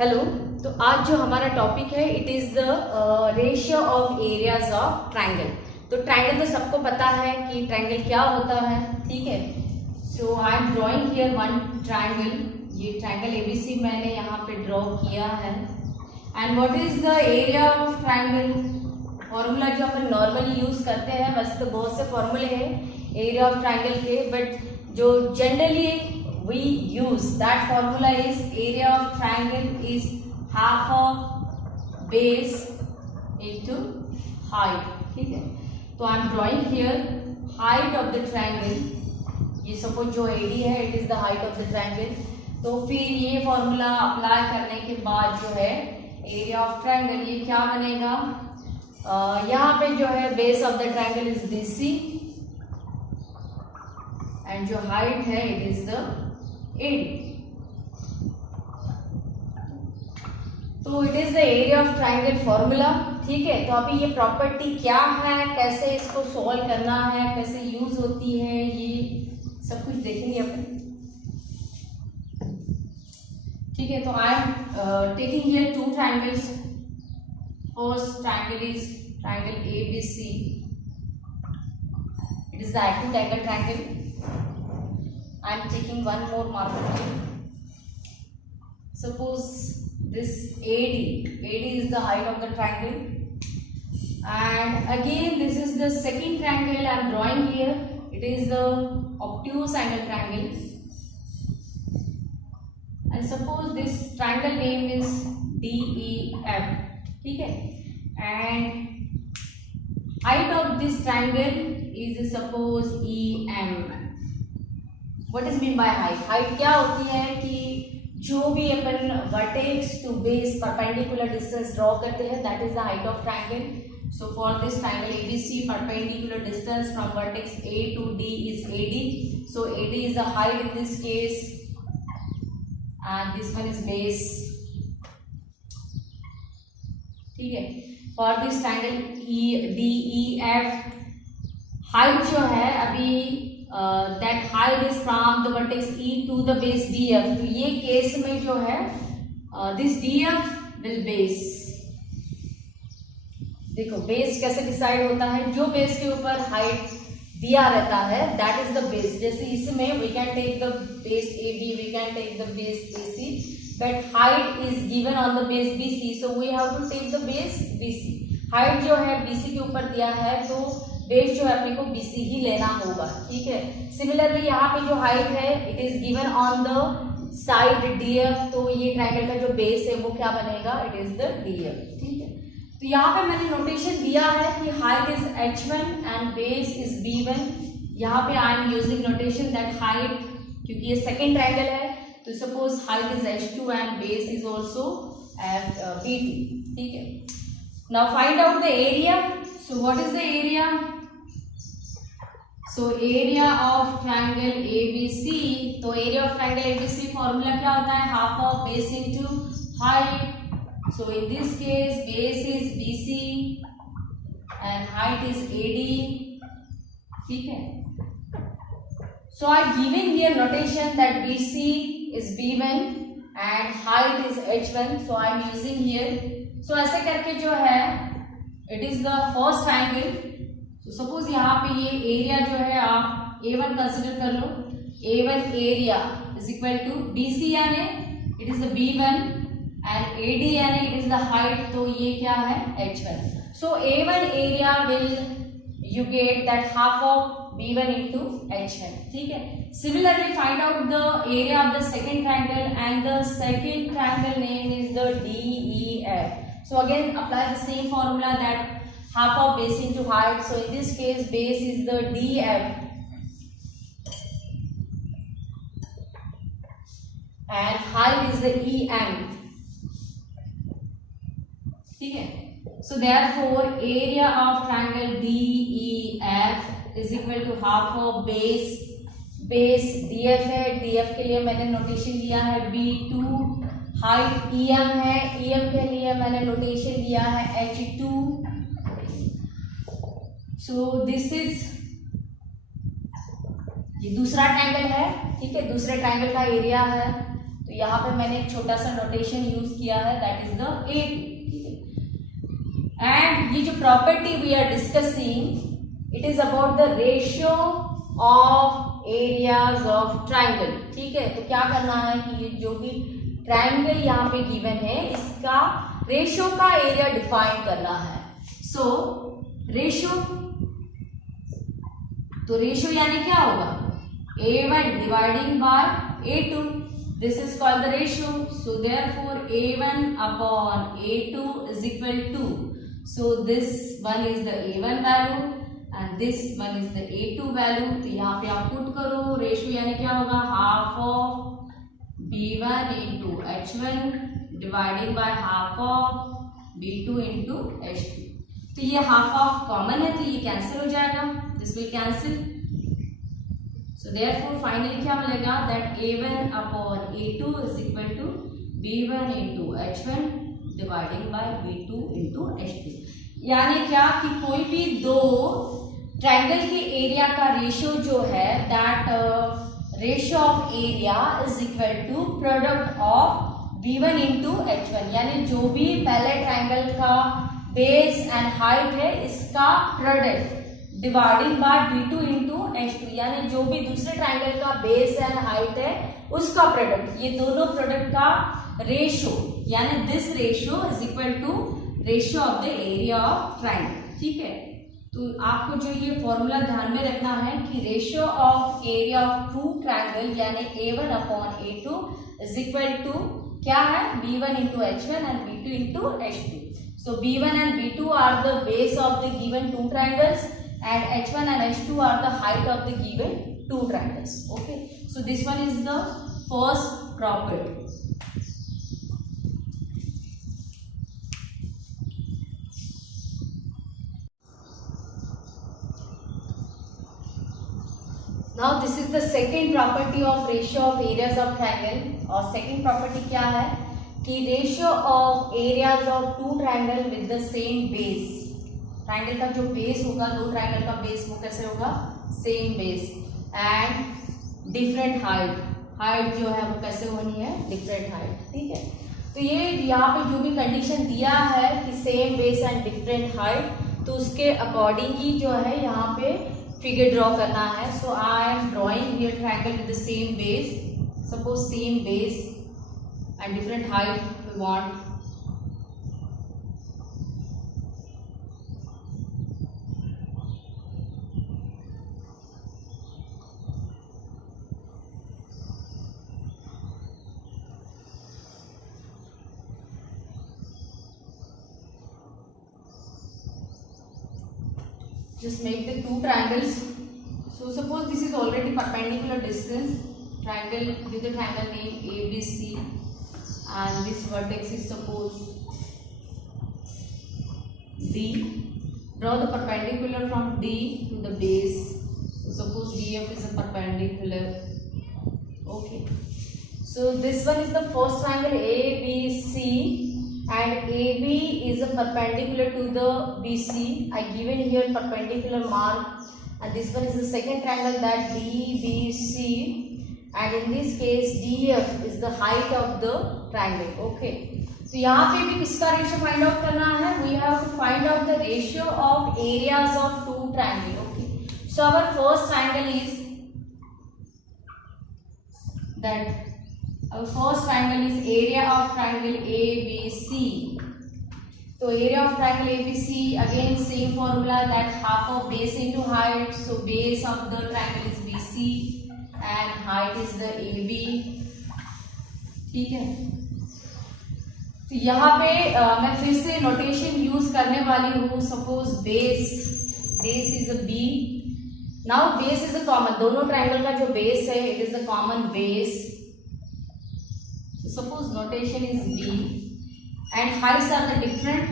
हेलो। तो आज जो हमारा टॉपिक है it is the ratio of areas of triangle. तो ट्रायंगल तो सबको पता है कि ट्रायंगल क्या होता है, ठीक है। So I am drawing here one triangle. ये ट्रायंगल एबीसी मैंने यहाँ पे ड्रॉ किया है। And what is the area of triangle? Formula जो अपन नॉर्मली यूज करते हैं, वैसे तो बहुत से फॉर्मूले हैं एरिया ऑफ ट्रायंगल के, बट जो generally we use that formula is area of triangle is half of base into height, ठीक है। तो I am drawing here height of the triangle। ये सपोज जो AD है it is the height of the triangle। तो फिर ये फॉर्मूला अप्लाई करने के बाद जो है एरिया ऑफ ट्रायंगल ये क्या बनेगा, यहाँ पे जो है base of the triangle is BC and जो हाइट है इट इज द AD। तो it is the area of triangle formula, ठीक है। तो अभी ये प्रॉपर्टी क्या है, कैसे इसको सॉल्व करना है, कैसे यूज होती है, ये सब कुछ देखेंगे अपन, ठीक है। तो I am taking here two triangles. First triangle is triangle ABC। It is the acute angle triangle. I am taking one more marker here. Suppose this AD is the height of the triangle, and again this is the second triangle I am drawing here. It is the obtuse angle triangle, and suppose this triangle name is DEF, ठीक है। And height of this triangle is suppose EM। What is mean by height? Height क्या होती है कि जो भी अपन vertex to base perpendicular distance draw करते हैं, that is the height of triangle. So for this triangle ABC, perpendicular distance from vertex A to D is AD। So AD is the height in this case, and this one is base, ठीक है। For this triangle DEF, height जो है अभी that height is from the vertex E to the base DF। तो ये केस में जो है this DF will base। देखो बेस कैसे डिसाइड होता है, जो बेस के ऊपर हाइट दिया रहता है दैट इज द बेस। जैसे इसमें we can take the base AB, we can take the base AC, but height is given on the base BC, so we have to take the base BC। Height जो है BC के ऊपर दिया है तो बेस जो है अपने को BC ही लेना होगा, ठीक है। सिमिलरली यहाँ पे जो हाइट है it is given on the side DF, तो ये ट्रायंगल का जो बेस है वो क्या बनेगा, इट इज द DF, ठीक है। तो यहाँ पे मैंने नोटेशन दिया है कि height is H1 and base is B1। यहाँ पे I am using notation that height, क्योंकि ये सेकेंड ट्रायंगल है तो suppose height is H2 and base is also B2, ठीक है। Now find out the area. So what is the area? So area of triangle ABC, तो area of triangle ABC formula क्या होता है, half of base into height. So in this case base is BC and height is AD, ठीक है। So I given here notation that BC is B1 and height is H1, so I am using here। So ऐसे करके जो है it is the first triangle। तो सपोज यहाँ पे ये एरिया जो है आप A1 कंसिडर कर लो। A1 area is equal to BC यानी it is the B1 and AD यानी इट इज द हाइट, तो ये क्या है H1। So A1 area will you get that half of B1 into H1, ठीक है। Similarly find out the area of the second triangle and the second triangle name is the DEF। So again apply the same formula that half of base into height, so in this case base is the DF and height is the EM, ठीक है। so therefore area of triangle DEF is equal to half of base DF है, DF के लिए मैंने नोटेशन दिया है B2, height EM है, EM के लिए मैंने नोटेशन दिया है H2। सो दिस इज, ये दूसरा ट्रायंगल है, ठीक है, दूसरे ट्रायंगल का एरिया है। तो यहाँ पे मैंने एक छोटा सा नोटेशन यूज किया है, that is the A2. And ये जो property we are discussing, it is about the ratio of areas of triangle. ठीक है, तो क्या करना है कि ये जो भी ट्राइंगल यहाँ पे गिवन है, इसका रेशियो का एरिया डिफाइन करना है. सो रेशियो, तो रेशियो यानी क्या होगा, A1 dividing by A2. This is called the ratio. So therefore A1 upon A2 is equal to, so this one is the A1 value and this one is the A2 value. तो यहाँ पे आप पुट करो, रेशियो यानी क्या होगा, half of B1 into H1 dividing by half of B2 into H2. तो ये हाफ ऑफ कॉमन है, तो ये कैंसिल हो जाएगा, this will cancel. So therefore finally क्या मिलेगा, that A1 upon A2 is equal to B1 into H1 dividing by B2 into H2. यानी क्या कि कोई भी दो ट्रायंगल के एरिया का रेशियो जो है, that ratio of area is equal to product of B1 into H1. यानी जो भी पहले ट्रायंगल का बेस एंड हाइट है, इसका product dividing by B2 into H2. यानी जो भी दूसरे ट्रायंगल का बेस एंड हाइट है, उसका प्रोडक्ट, ये दोनों प्रोडक्ट का रेशियो, यानी this ratio is equal to ratio of the area of triangle. ठीक है, तो आपको जो ये फॉर्मूला ध्यान में रखना है कि ratio of area of two triangle यानी A1 upon A2 is equal to क्या है, B1 into H1 and B2 into H2. So B1 and B2 are the base of the given two triangles and H1 and H2 are the height of the given two triangles. Okay, so this one is the first property. Now this is the second property of ratio of areas of triangle. और second property क्या है कि ratio of areas of two triangle with the same base. Triangle का जो बेस होगा, दो ट्राइंगल का बेस वो कैसे होगा, same base and different height. Height जो है वो कैसे होनी है, डिफरेंट हाइट. ठीक है, तो ये यहाँ पे जो भी कंडीशन दिया है कि same base and different height, तो उसके अकॉर्डिंग ही जो है यहाँ पे फिगर ड्रॉ करना है. So I am drawing here triangle with the same base. Suppose same base and different height we want. Just make the two triangles. So suppose this is already perpendicular distance, triangle with the triangle name ABC, and this vertex is suppose D. Draw the perpendicular from D to the base. So suppose DF is a perpendicular. Okay. So this one is the first triangle ABC, and AB is a perpendicular to the BC. I given here perpendicular mark, and this one is the second triangle, that DBC. And in this case DF is the height of the triangle. Okay, तो यहाँ पे भी किसका ratio find out करना है, we have to find out the ratio of areas of two triangle. Okay, so our first triangle is that our first triangle is area of triangle ABC. So area of triangle ABC, again same formula, that half of base into height. So base of the triangle is BC and height is the AB. ठीक है, तो यहाँ पे मैं फिर से notation use करने वाली हूँ. Suppose base is a B. Now base is a common, दोनों ट्राइंगल का जो बेस है, it is a common base. Suppose notation is B and heights are the different,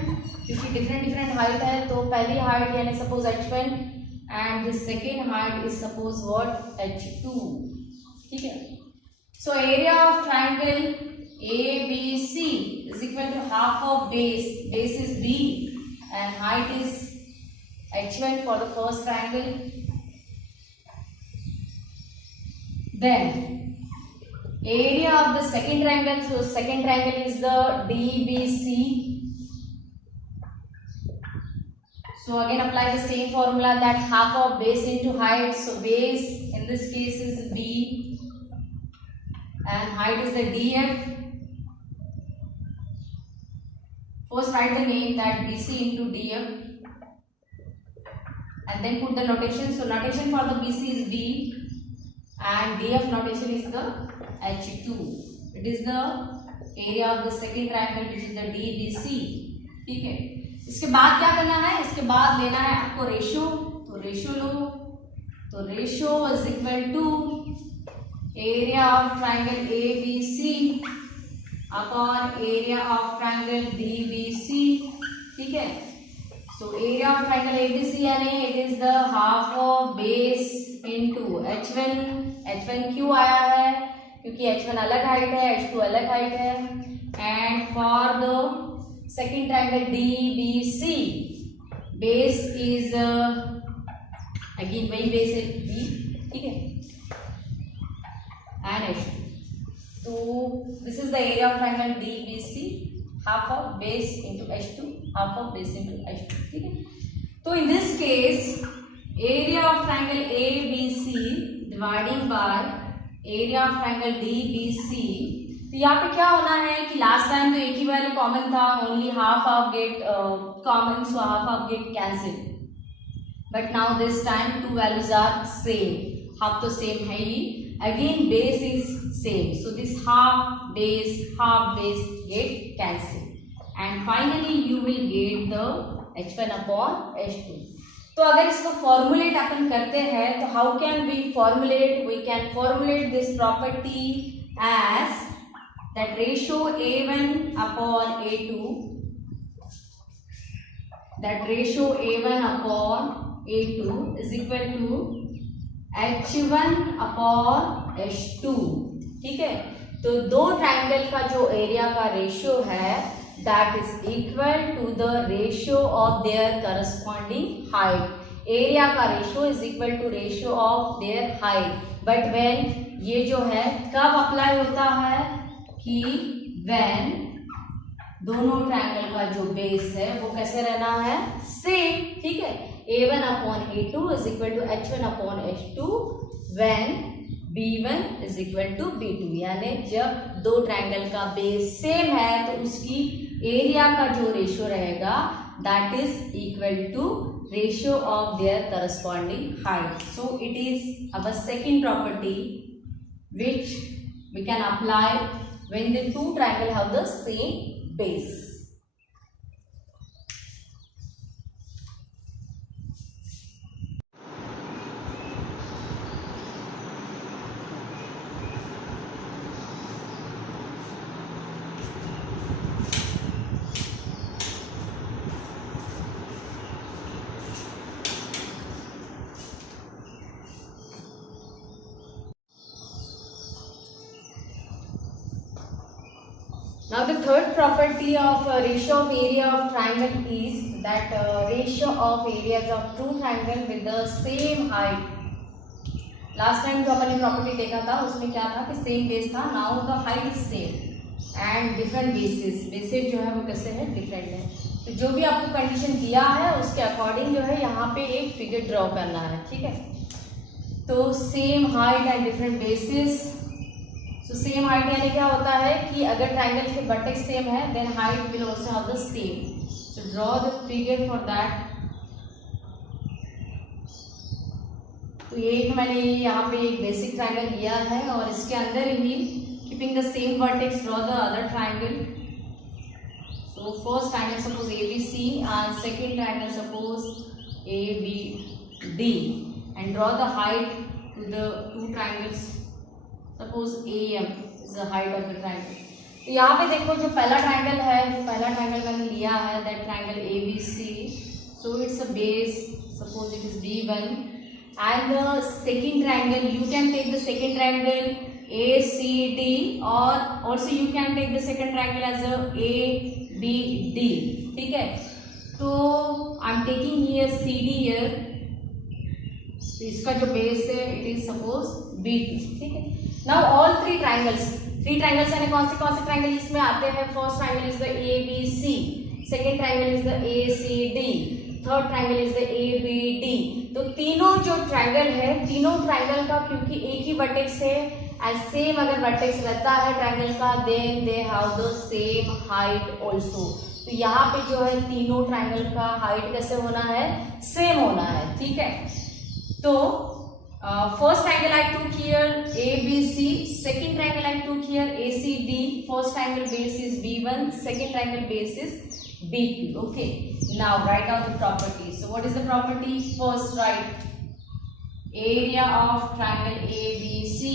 क्योंकि डिफरेंट हाइट है. तो पहली हाइट यानी suppose H1 and the second height is suppose what, H2. ठीक है, so area of triangle ABC is equal to half of base is B and height is H1 for the first triangle. Then area of the second triangle, so second triangle is the DBC. So again apply the same formula, that half of base into height. So base in this case is B and height is the DF. First write the name, that BC into DF, and then put the notation. So notation for the BC is B and DF notation is the H2. It is the area of the second triangle which is the DBC. ठीक है, इसके बाद क्या करना है, इसके बाद लेना है आपको रेशियो. तो रेशियो लो, तो ratio is equal to area of triangle ABC upon area of triangle DBC. ठीक है, so area of triangle ABC यानी it is the half of base into H1. H1 क्यों आया है, क्योंकि H1 अलग हाइट है, H2 अलग हाइट है. And for the second triangle DBC, base is again वही base है B. ठीक है, and H2. तो this is the area of triangle DBC, half of base into H2, half of base into H2. ठीक है, तो in this case area of triangle ABC dividing by area of triangle DBC. तो यहाँ पे क्या होना है कि लास्ट टाइम तो एक ही वैल्यू कॉमन था, only half of get common, so half of get cancel. But now this time two values are same, half तो सेम है ही. Again base is same, so this half base get cancel and finally you will get the H1 upon H2. तो अगर इसको formulate अपन करते हैं तो how can we formulate, we can formulate this property as that ratio A1 upon A2, that ratio A1 upon A2 is equal to H1 upon H2. ठीक है, तो दो ट्राइंगल का जो एरिया का रेशियो है that is equal to the ratio of their corresponding height. Area का ratio is equal to ratio of their height. But when ये जो है कब अप्लाई होता है कि when दोनों ट्रायंगल का जो बेस है वो कैसे रहना है, सेम. ठीक है, A1 upon A2 is equal to H1 upon H2 when B1 is equal to B2. यानी जब दो ट्रायंगल का बेस सेम है तो उसकी एरिया का जो रेशियो रहेगा that is equal to ratio of their corresponding height. So it is our second property which we can apply when the two triangle have the same base. Now the third property of ratio of area of triangle is that ratio of areas of two triangle with the same height. Last time जो अपन ने प्रॉपर्टी देखा था उसमें क्या था कि same base था. Now the height is same and different basis जो है वो कैसे है, डिफरेंट है. तो जो भी आपको कंडीशन दिया है उसके अकॉर्डिंग जो है यहाँ पे एक फिगर ड्रॉ करना है. ठीक है, तो same height and different basis. So same height यानी क्या होता है कि अगर ट्राइंगल के वर्टेक्स सेम है then height will also have the same. So draw the figure for that. तो ये एक मैंने यहाँ पे एक बेसिक ट्राइंगल लिया है और इसके अंदर ही keeping the same vertex draw the other triangle. So first triangle suppose ABC and second triangle suppose ABD and draw the height to the two triangles. Suppose AM is the height of the triangle. तो यहाँ पे देखो जो पहला ट्राइंगल है, जो पहला ट्राइंगल मैंने लिया है that triangle ABC. So it's a base, suppose it is B1 and the second triangle you can take the second triangle ACD और also you can take the second triangle as a ABD. ठीक है, तो I am taking here CD here. तो इसका जो base है it is suppose B2, ठीक है। नाउ ऑल थ्री ट्राइंगल्स यानी कौन से ट्राइंगल इसमें आते हैं? First triangle is the ABC, second triangle is the ACD, third triangle is the ABD। तो तीनों जो ट्राइंगल है, तीनों ट्राइंगल का क्योंकि एक ही वर्टेक्स है एंड सेम अगर वर्टेक्स रहता है ट्राइंगल का, then they have the same height also. तो यहाँ पे जो है तीनों ट्राइंगल का हाइट कैसे होना है? सेम होना है, ठीक है। तो first triangle I took here ABC, second triangle I took here ACD, first triangle base is B1, second triangle base is B2. Okay, now write down the properties. So what is the property? First write area of triangle ABC.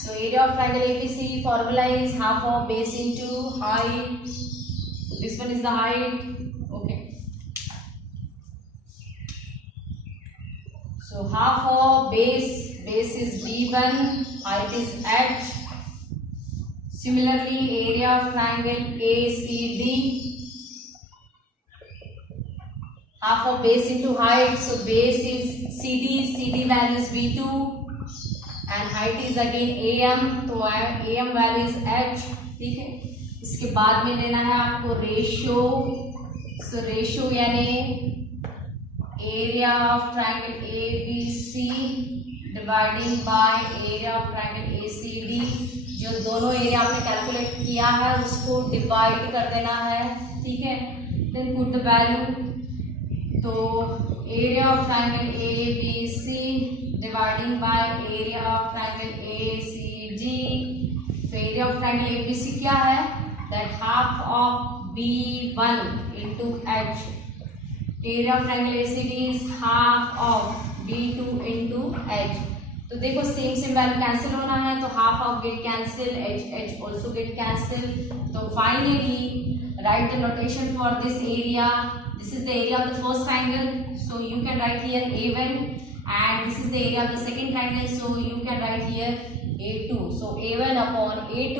So area of triangle ABC formula is half of base into height. This one is the height. Okay. So half of base is B1, height is H. Similarly, area of triangle ACD, half of base into height. So base is CD value is B2 and height is again AM. तो AM value is H, ठीक है। इसके बाद में लेना है आपको ratio. So ratio यानी area of triangle ABC dividing by area of triangle ACD। जो दोनों एरिया आपने कैलकुलेट किया है उसको डिवाइड कर देना है, ठीक है। Then put the value. तो area of triangle ABC dividing by area of triangle ACD। तो एरिया ऑफ ट्राइंगल ABC क्या है? That half of B1 into H। Area of triangle ACD is half of B2 into H। तो देखो same value cancel होना है, तो half of get cancel, H also get cancel. तो finally write the notation for this area. This is the area of the first triangle, so you can write here A1 and this is the area of the second triangle, so you can write here A2। So A1 upon A2।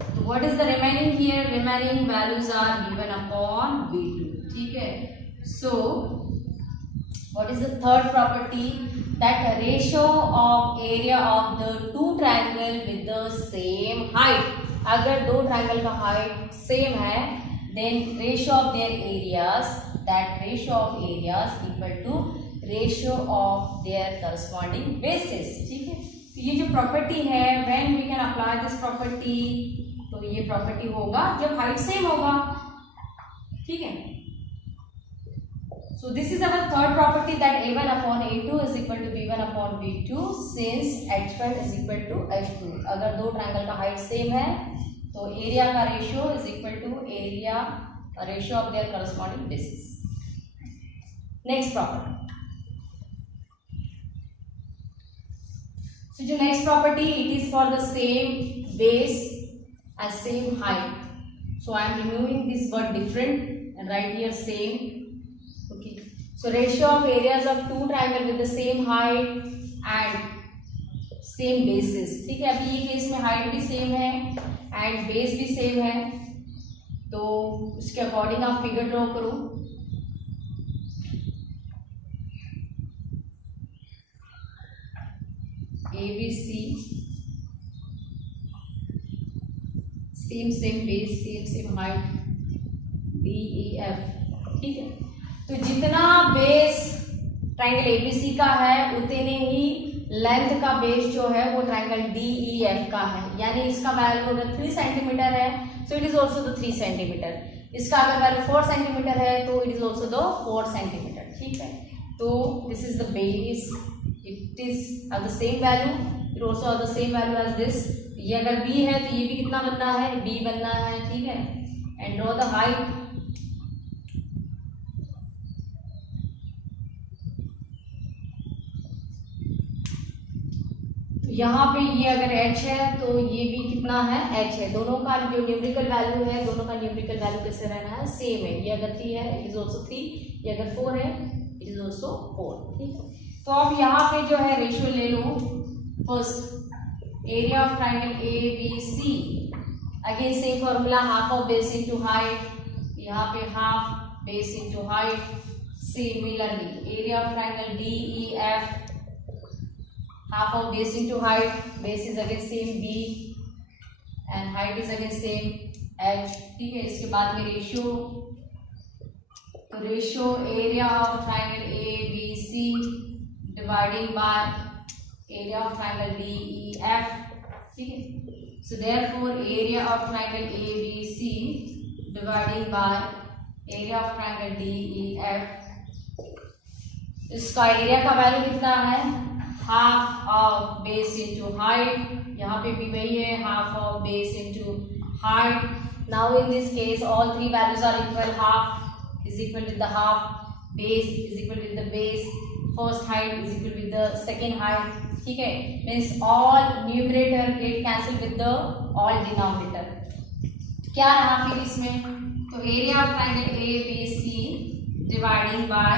तो what is the remaining here? Remaining values are B1 upon B2, ठीक है। So what is the third property? That ratio of area of the two triangle with the same height. अगर दो ट्राइंगल का height same है, then ratio of their areas, that ratio of areas equal to ratio of their corresponding bases, ठीक है। तो ये जो प्रॉपर्टी है, when we can apply this property, तो ये प्रॉपर्टी होगा जब हाइट सेम होगा, ठीक है। So this is our third property, that A1 upon A2 is equal to B1 upon B2 since H1 is equal to H2। अगर दो ट्राइंगल का हाइट सेम है तो एरिया का ratio is equal to area ratio of their corresponding basis. Next property. So जो next property, it is for the same base and same height. So I am removing this word different and write here same। So ratio of areas of two triangle with the same height and same bases, ठीक है। अभी ये केस में हाइट भी सेम है and base भी सेम है, तो उसके अकॉर्डिंग आप फिगर ड्रॉ करो। ABC same base same height DEF, ठीक है। तो जितना बेस ट्राइंगल ABC का है उतने ही लेंथ का बेस जो है वो ट्राइंगल DEF का है, यानी इसका वैल्यू अगर 3 सेंटीमीटर है so it is also the 3 centimetre. इसका अगर वैल्यू 4 सेंटीमीटर है तो it is also the 4 centimetre, ठीक है। तो this is the base, it is the same value, it also the same value as this. ये अगर B है तो ये भी कितना बनना है? B बनना है, ठीक है। And draw the height. यहाँ पे ये अगर h है तो ये भी कितना है? h है। दोनों का जो न्यूमेरिकल वैल्यू है, दोनों का न्यूमेरिकल वैल्यू कैसे रहना है? सेम है। ये अगर 3 है इट इज ऑल्सो 3, ये अगर 4 है इट इज ऑल्सो 4, ठीक है। तो अब यहाँ पे जो है रेशियो ले लो। First area of triangle ABC, again same formula, half of base into height. यहाँ पे half base into height. Similarly area of triangle DEF, half of base into height, base is again same b and height is again same h, ठीक है। इसके बाद में ratio area of triangle A B C dividing by area of triangle D E F, ठीक है। So therefore area of triangle A B C dividing by area of triangle D E F, इसका area का value कितना है, half of base into height, यहाँ पे भी वही है, half of base into height. Now in this case all three values are equal, half is equal with the half, base is equal with the base, first height is equal with the second height, ठीक है। means all numerator get cancel with the all denominator। क्या रहा फिर इसमें, तो area of triangle A B C dividing by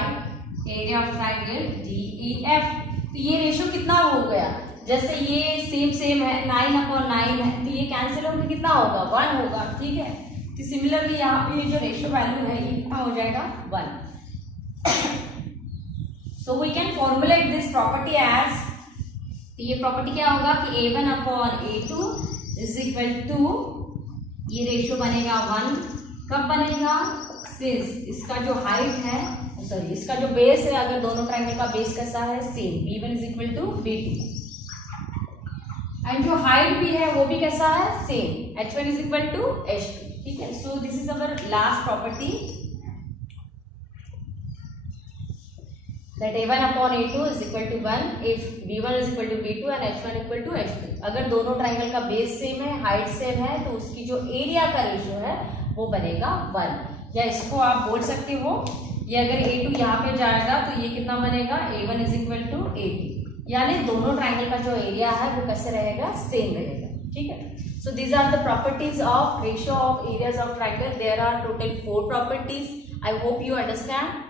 area of triangle D E F. तो ये रेशियो कितना हो गया, जैसे ये सेम है 9/9 है, तो ये कैंसिल होकर कितना होगा, 1 होगा, ठीक है। तो सिमिलरली यहाँ पे जो रेशियो वैल्यू है ये कितना हो जाएगा, 1। So we can formulate this property as, तो ये प्रॉपर्टी क्या होगा कि A1/A2 इज इक्वल टू, ये रेशियो बनेगा 1, कब बनेगा, सिंस इसका जो हाइट है, सॉरी इसका जो बेस है, अगर दोनों ट्राइंगल का बेस कैसा है, same, B1 is equal to B2 and जो हाइट भी है वो भी कैसा है, same, H1 is equal to H2, ठीक है। So this is our last property that A1/A2 is equal to 1 if B1 is equal to B2 and H1 equal to H2। अगर दोनों ट्राइंगल का बेस सेम है, height same है, तो उसकी जो एरिया का रेशियो है वो बनेगा 1। या इसको आप बोल सकते हो, ये अगर A2 यहाँ पे जाएगा तो ये कितना बनेगा, A1 is equal to A2, यानी दोनों ट्राइंगल का जो एरिया है वो कैसे रहेगा, सेम रहेगा, ठीक है। So these are the properties of ratio of areas of triangle. There are total 4 properties. I hope you understand.